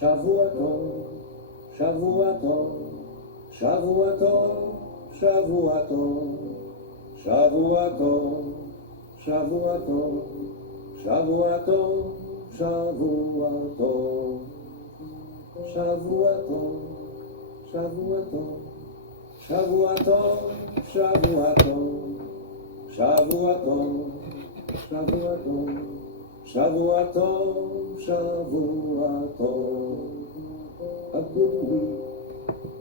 Shavua Tov, Shavua Tov, Shavua Tov, Shavua Tov, Shavua Tov, Shavua Tov, Shavua Tov, Shavua Tov, Shavua Tov, Shavua Tov, Shavua Tov, Shavua Tov, Shavua Tov, Shavua Tov, Shavua Tov, Shavua Tov. A good week,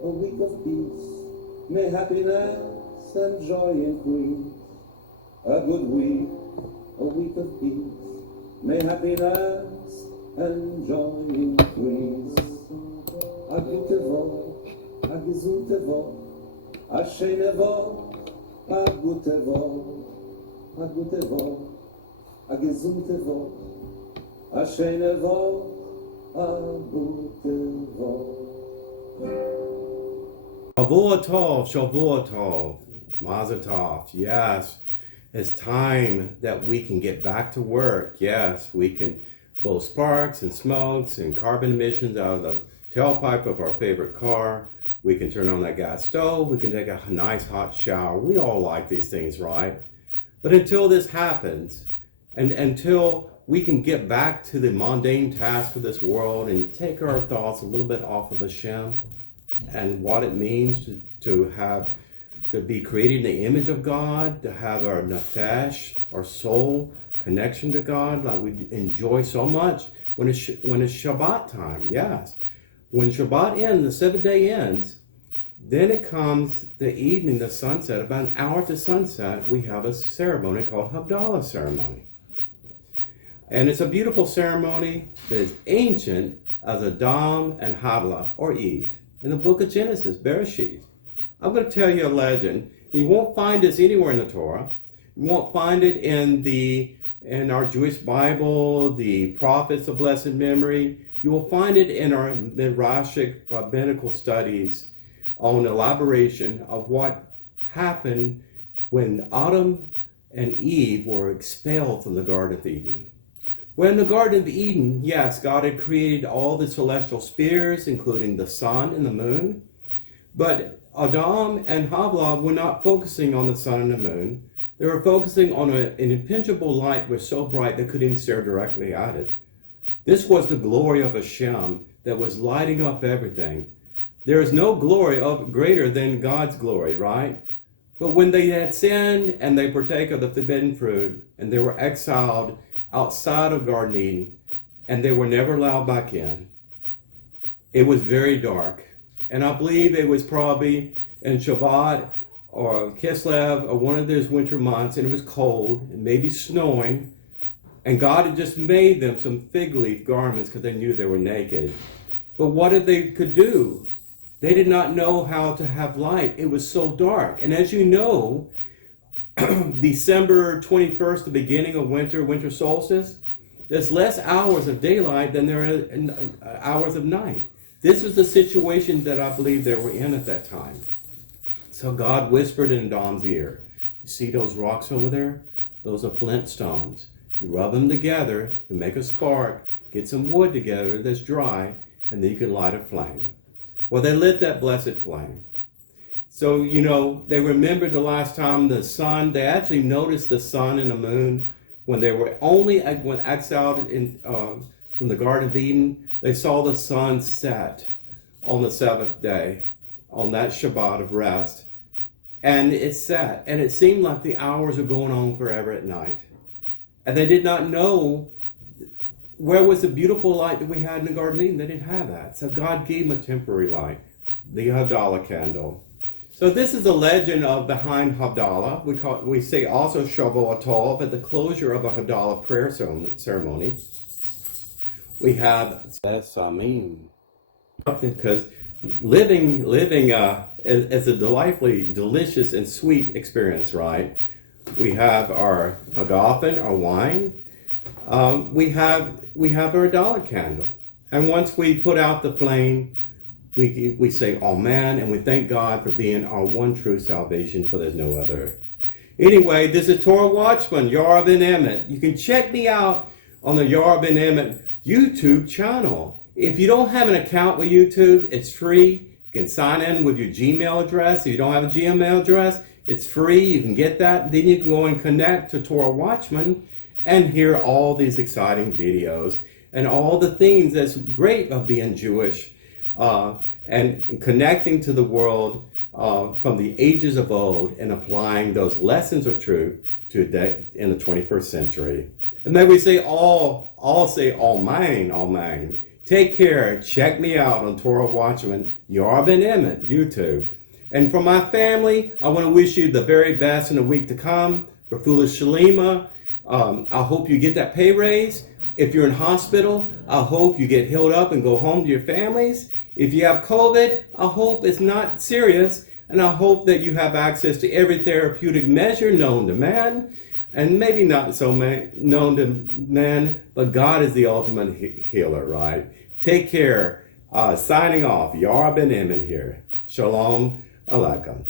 a week of peace, may happiness and joy increase. A good week, a week of peace, may happiness and joy increase. A gute Woche, a gesunde Woche, a schöne Woche, a gute Woche, a gute Woche, a gesunde Woche, a schöne Woche, a gute Woche. Shavua Tov, Mazel Tov. Yes, it's time that we can get back to work. Yes, we can blow sparks and smokes and carbon emissions out of the tailpipe of our favorite car. We can turn on that gas stove. We can take a nice hot shower. We all like these things, right? But until this happens, and until we can get back to the mundane task of this world and take our thoughts a little bit off of Hashem and what it means to be created in the image of God, to have our nefesh, our soul connection to God, like we enjoy so much when it's Shabbat time. Yes, when Shabbat ends, the seventh day ends, then it comes the evening, the sunset. About an hour to sunset, we have a ceremony called Havadah ceremony. And it's a beautiful ceremony that is ancient as Adam and Havadah, or Eve, in the book of Genesis, Bereshit. I'm going to tell you a legend. You won't find this anywhere in the Torah. You won't find it in our Jewish Bible, the prophets of blessed memory. You will find it in our Midrashic rabbinical studies on elaboration of what happened when Adam and Eve were expelled from the Garden of Eden. Well, in the Garden of Eden, yes, God had created all the celestial spheres, including the sun and the moon. But Adam and Havadah were not focusing on the sun and the moon. They were focusing on an impenetrable light that was so bright they couldn't even stare directly at it. This was the glory of Hashem that was lighting up everything. There is no glory greater than God's glory, right? But when they had sinned and they partake of the forbidden fruit and they were exiled outside of Garden Eden, and they were never allowed back in. It was very dark. And I believe it was probably in Shabbat or Kislev or one of those winter months, and it was cold and maybe snowing, and God had just made them some fig leaf garments because they knew they were naked. But what they could do? They did not know how to have light. It was so dark. And as you know, December 21st, the beginning of winter solstice, there's less hours of daylight than there are hours of night. This was the situation that I believe they were in at that time. So God whispered in Adam's ear, you see those rocks over there? Those are flint stones. You rub them together to make a spark, get some wood together that's dry, and then you can light a flame. Well, they lit that blessed flame. So, they remembered the last time the sun, they actually noticed the sun and the moon when they were when exiled from the Garden of Eden. They saw the sun set on the seventh day, on that Shabbat of rest. And it set, and it seemed like the hours were going on forever at night. And they did not know where was the beautiful light that we had in the Garden of Eden. They didn't have that. So God gave them a temporary light, the Havadah candle. So this is the legend of behind Havadah. We say also Shavua Tov at the closure of a Havadah prayer ceremony. We have Samim, because living is a delightfully delicious and sweet experience, right? We have our agafen, our wine. We have our Havadah candle, and once we put out the flame, we say Amen, and we thank God for being our one true salvation, for there's no other. Anyway, this is Torah Watchman, ben-Emmett. You can check me out on the ben-Emmett YouTube channel. If you don't have an account with YouTube, it's free. You can sign in with your Gmail address. If you don't have a Gmail address, it's free. You can get that. Then you can go and connect to Torah Watchman and hear all these exciting videos and all the things that's great of being Jewish and connecting to the world from the ages of old and applying those lessons of truth to in the 21st century. And may we say all say Amen, Amen. Take care. Check me out on Torah Watchman, ben-Emmett, YouTube. And for my family, I want to wish you the very best in the week to come. Rafula Shalima. I hope you get that pay raise. If you're in hospital, I hope you get healed up and go home to your families. If you have COVID, I hope it's not serious. And I hope that you have access to every therapeutic measure known to man. And maybe not so known to man, but God is the ultimate healer, right? Take care. Signing off. ben-Emmett here. Shalom Aleichem.